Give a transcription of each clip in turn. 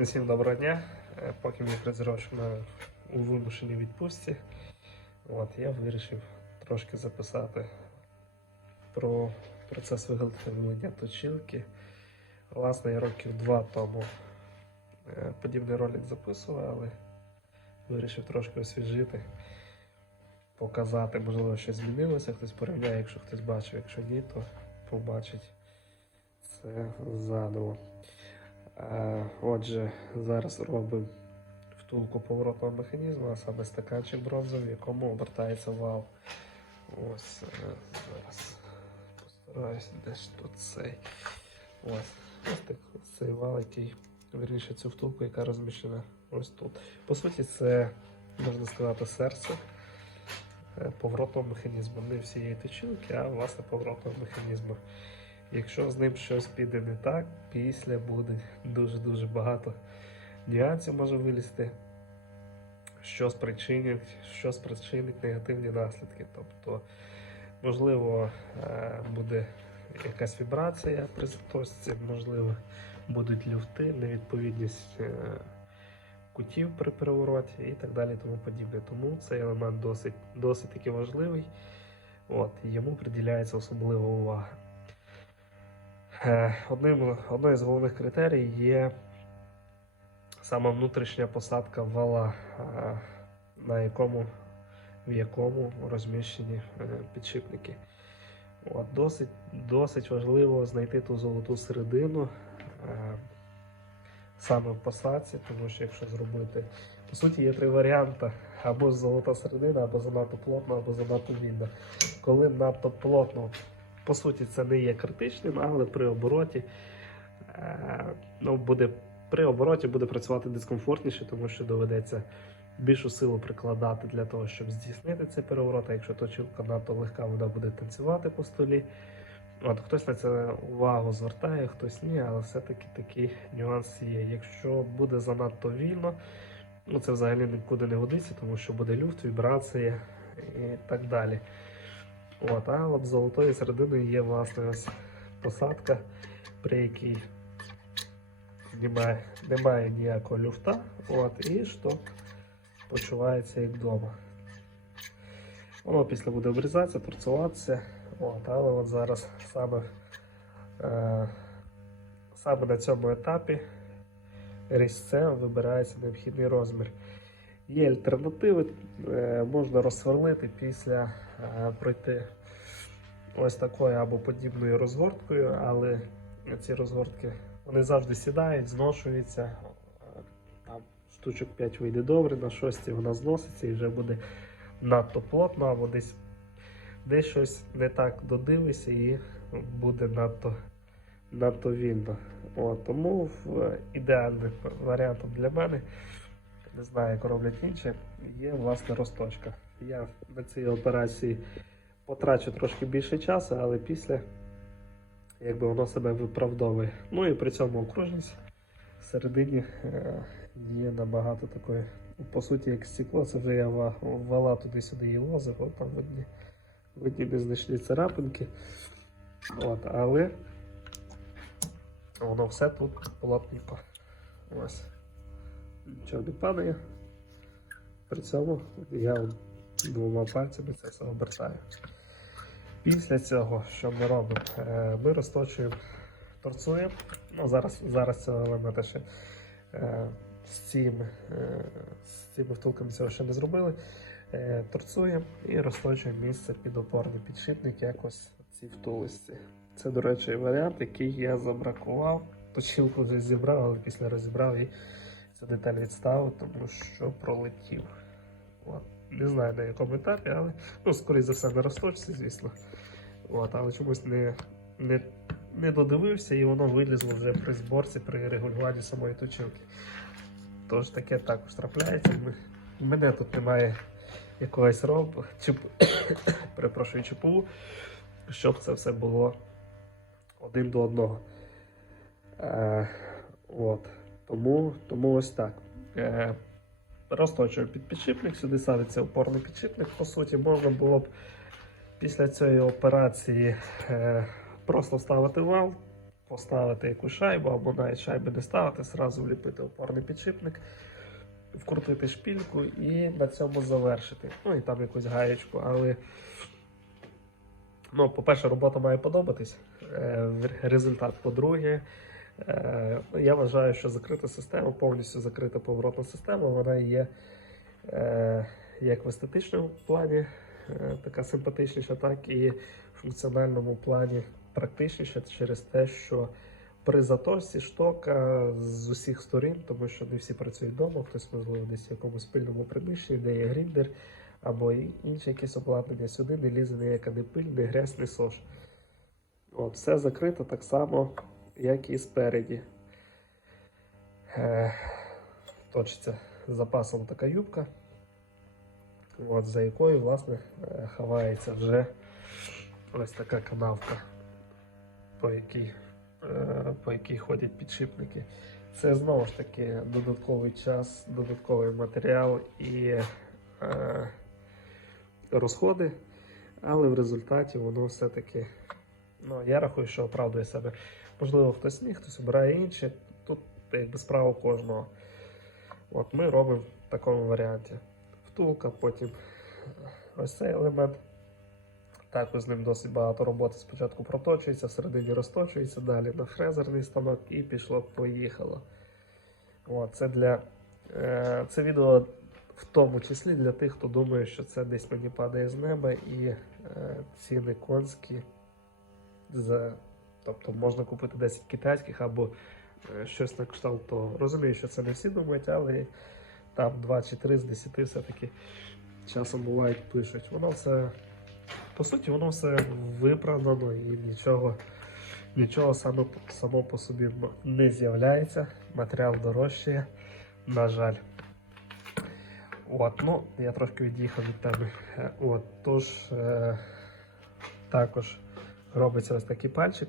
Усім доброго дня. Е, Поки мій на у вимушеній відпустці, от, я вирішив трошки записати про процес виготовлення точилки. Власне, я років два тому е, подібний ролик записував, але вирішив трошки освіжити, показати, можливо, щось змінилося, хтось порівняє, якщо хтось бачив, якщо ні, то побачить це заново. Е, Отже, зараз робимо втулку поворотного механізму, а саме стаканчик бронзовий, в якому обертається вал. Ось е, зараз постараюсь десь тут цей. Ось, ось так, цей вал, який вирішує цю втулку, яка розміщена ось тут. По суті, це можна сказати серце е, поворотного механізму. Не всієї точилки, а власне поворотного механізму. Якщо з ним щось піде не так, після буде дуже-дуже багато нюансів може вилізти, що спричинить, що спричинить негативні наслідки. Тобто, можливо, е, буде якась вібрація при заточці, можливо, будуть люфти, невідповідність е, кутів при перевороті і так далі. Тому подібне. Тому цей елемент досить, досить таки важливий. От, йому приділяється особлива увага. Е, Одним, з головних критерій є саме внутрішня посадка вала, е, на якому, в якому розміщені е, підшипники. От, досить, досить важливо знайти ту золоту середину саме в посадці, тому що якщо зробити, по суті, є три варіанти: або золота середина, або занадто плотно, або занадто вільно. Коли надто плотно по суті, це не є критичним, але при обороті е, ну, буде, при обороті буде працювати дискомфортніше, тому що доведеться більшу силу прикладати для того, щоб здійснити цей переворот. А якщо точилка надто легка, вона буде танцювати по столі. От, хтось на це увагу звертає, хтось ні, але все-таки такий нюанс є. Якщо буде занадто вільно, ну це взагалі нікуди не годиться, тому що буде люфт, вібрація і так далі. От, а от золотою серединою є власне ось посадка, при якій немає, немає ніякого люфта. От, і шток почувається як вдома. Воно після буде обрізатися, торцуватися. От, але от зараз саме, е, саме на цьому етапі різцем вибирається необхідний розмір. Є альтернативи, е, можна розсверлити після пройти ось такою або подібною розгорткою, але ці розгортки вони завжди сідають, зношуються. Е, Там штучок 5 вийде добре, на 6 вона зноситься і вже буде надто плотно, або десь, десь щось не так додивишся і буде надто, надто вільно. От, тому ідеальним варіантом для мене не знаю, як роблять інші, є власне розточка. Я на цій операції потрачу трошки більше часу, але після якби воно себе виправдовує. Ну і при цьому окружність всередині е, є набагато такої, по суті, як стекло, це вже я ва- вала туди-сюди її возив, от там видні, видні незначні царапинки. От, але воно все тут плотненько. Ось нічого не падає. При цьому я двома пальцями це все обертаю. Після цього, що ми робимо? Е, Ми розточуємо, торцуємо. Ну, зараз, зараз цього елемента ще е, з цими, е, з цими втулками цього ще не зробили. Торцуємо і розточуємо місце під опорний підшипник, якось ці втулисті. Це, до речі, варіант, який я забракував. Точилку вже зібрав, але після розібрав і цю деталь відставив, тому що пролетів. От. Не знаю на якому етапі, але ну, скоріше за все на розточці, звісно. От, але чомусь не, не, не додивився і воно вилізло вже при зборці, при регулюванні самої точилки. Тож таке також трапляється. В мене тут немає якогось роб, чіп, перепрошую, ЧПУ, щоб це все було один до одного. Е, от. Тому, тому ось так. Е, розточую під підшипник, сюди садиться опорний підшипник. По суті, можна було б після цієї операції е, просто вставити вал, поставити якусь шайбу, або навіть шайби не ставити, зразу вліпити опорний підшипник, вкрутити шпільку і на цьому завершити. Ну і там якусь гаєчку, але. Ну, по-перше, робота має подобатись. Е, результат, по-друге, я вважаю, що закрита система, повністю закрита поворотна система, вона є е, як в естетичному плані е, така симпатичніша, так і в функціональному плані практичніша через те, що при заторці штока з усіх сторін, тому що не всі працюють вдома, хтось можливо десь в якомусь спільному приміщенні, де є гріндер або і- інше якесь обладнання сюди не лізе ніяка не пиль, не грязь, не сош. От, все закрито так само, як і спереді. Е, точиться з запасом така юбка, от, за якою, власне, е, ховається вже ось така канавка, по якій, е, по якій ходять підшипники. Це знову ж таки додатковий час, додатковий матеріал і е, розходи, але в результаті воно все-таки, ну, я рахую, що оправдує себе. Можливо, хтось ні, хтось обирає інше. Тут якби справа кожного. От ми робимо в такому варіанті. Втулка, потім ось цей елемент. Також з ним досить багато роботи. Спочатку проточується, всередині розточується, далі на фрезерний станок і пішло-поїхало. Це е, це відео в тому числі для тих, хто думає, що це десь мені падає з неба і е, ціни конські. За, тобто можна купити 10 китайських або е, щось на кшталт того. Розумію, що це не всі думають, але там 2 чи 3 з 10 все-таки часом бувають пишуть. Воно все, по суті, воно все виправдано і нічого, нічого саме, само по собі не з'являється. Матеріал дорожчає, на жаль. От, ну, я трошки від'їхав від теми. Е, От, тож, е, також робиться ось такий пальчик,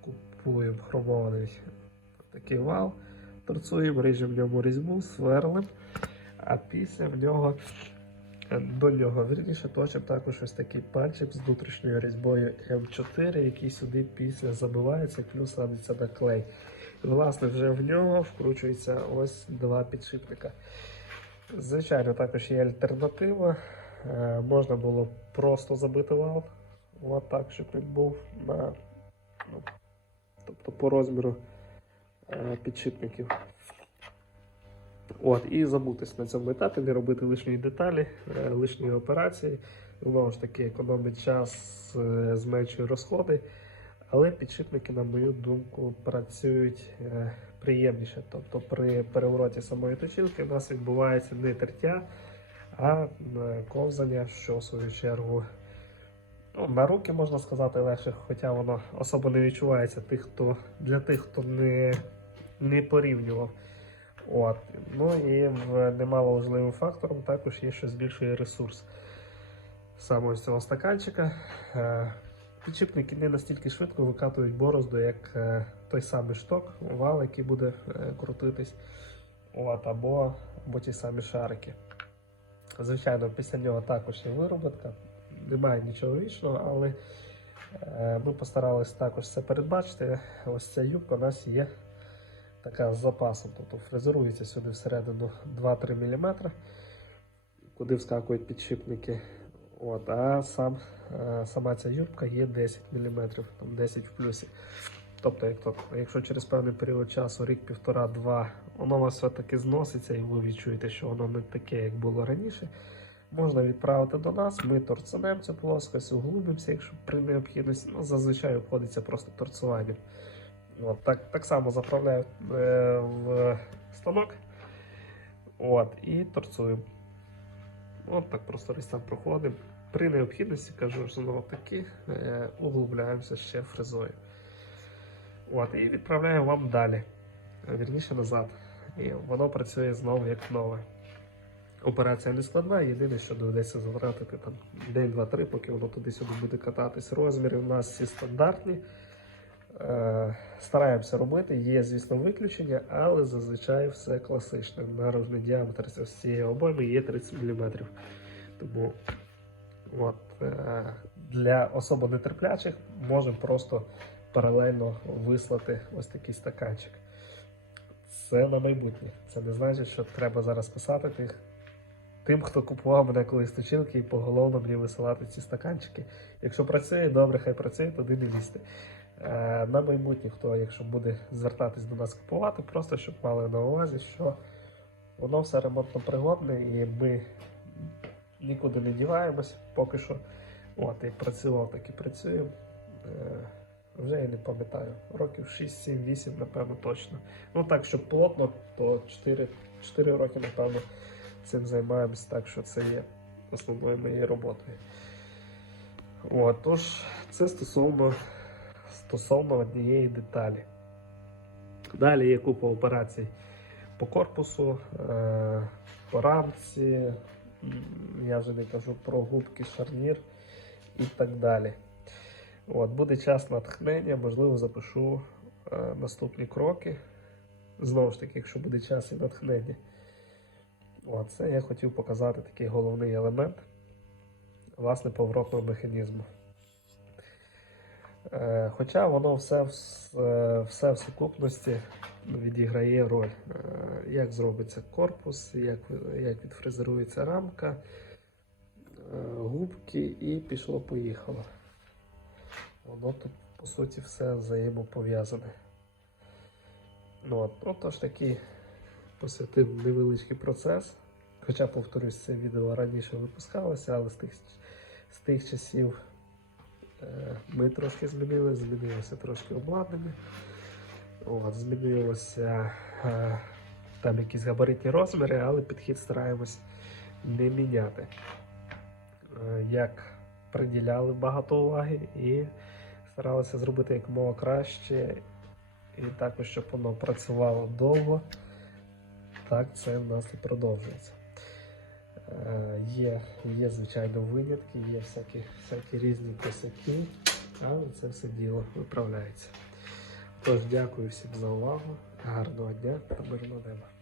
купуємо хромований такий вал, торцуємо, ріжемо в ньому різьбу, сверлим, а після в нього, до нього вірніше точимо також ось такий пальчик з внутрішньою різьбою М4, який сюди після забивається плюс садиться на клей. Власне, вже в нього вкручується ось два підшипника. Звичайно, також є альтернатива. Е, можна було просто забити вал, от так, щоб він був на, ну, тобто по розміру е, підшипників. От, і забутись на цьому етапі, не робити лишньої деталі, е, лишньої операції. Знову ж таки, економить час, е, зменшує розходи. Але підшипники, на мою думку, працюють е, приємніше. Тобто при перевороті самої точилки у нас відбувається не тертя, а е, ковзання, що в свою чергу ну, на руки можна сказати легше, хоча воно особо не відчувається тих, хто, для тих, хто не, не порівнював. От. Ну і в немало важливим фактором також є, що збільшує ресурс саме ось цього стаканчика. Е, Підшипники не настільки швидко викатують борозду, як е, той самий шток, вал, який буде е, крутитись, от, або, або ті самі шарики. Звичайно, після нього також є вироботка, немає нічого вічного, але е, ми постарались також це передбачити. Ось ця юбка у нас є така з запасом, тобто фрезерується сюди всередину 2-3 мм, куди вскакують підшипники. От, а сам, е, сама ця юбка є 10 мм, там 10 в плюсі. Тобто, як то, якщо через певний період часу, рік, півтора, два, воно у вас все-таки зноситься і ви відчуєте, що воно не таке, як було раніше, можна відправити до нас, ми торцанемо цю плоскость, углубимося, якщо при необхідності. Ну, зазвичай обходиться просто торцуванням. От, так, так само заправляю е, в станок от, і торцуємо. От так просто десь проходимо. При необхідності, кажу, знову таки, е, углубляємося ще фрезою. От, і відправляємо вам далі. Вірніше назад. І воно працює знову як нове. Операція не складна, єдине, що доведеться затратити там день, два, три, поки воно туди-сюди буде кататись. Розміри у нас всі стандартні. Е, стараємося робити. Є, звісно, виключення, але зазвичай все класичне. Наружний діаметр ось цієї обойми є 30 мм. Тому от, е, для особо нетерплячих можемо просто паралельно вислати ось такий стаканчик. Це на майбутнє. Це не значить, що треба зараз писати тих, тим, хто купував мене колись точилки і поголовно мені висилати ці стаканчики. Якщо працює, добре, хай працює, туди не лізьте. Е, На майбутнє, хто, якщо буде звертатись до нас купувати, просто щоб мали на увазі, що воно все ремонтно пригодне і ми нікуди не діваємось поки що. От, як працював, так і працюємо. Е, Вже я не пам'ятаю. Років 6, 7, 8, напевно, точно. Ну так, щоб плотно, то 4, 4 роки, напевно, цим займаємось, так що це є основною моєю роботою. От, тож, це стосовно, стосовно однієї деталі. Далі є купа операцій по корпусу, е, по рамці, я вже не кажу про губки, шарнір і так далі. От, буде час натхнення, можливо, запишу е, наступні кроки. Знову ж таки, якщо буде час і натхнення. От, це я хотів показати такий головний елемент власне поворотного механізму. Е, Хоча воно все, в е, все в сукупності відіграє роль, Е, як зробиться корпус, як, як відфрезерується рамка, губки і пішло-поїхало. Воно тут, по суті, все взаємопов'язане. Ну, от, такий посвятив невеличкий процес. Хоча, повторюсь, це відео раніше випускалося, але з тих, з тих часів е, ми трошки змінили, змінилося трошки обладнання. От, змінилося е, там якісь габаритні розміри, але підхід стараємось не міняти. Е, як приділяли багато уваги і старалися зробити якомога краще, і також, щоб воно працювало довго. Так це в нас і продовжується. Е, Є, є, звичайно, винятки, є всякі, всякі різні косяки, але це все діло виправляється. Тож, дякую всім за увагу, гарного дня та мирного неба.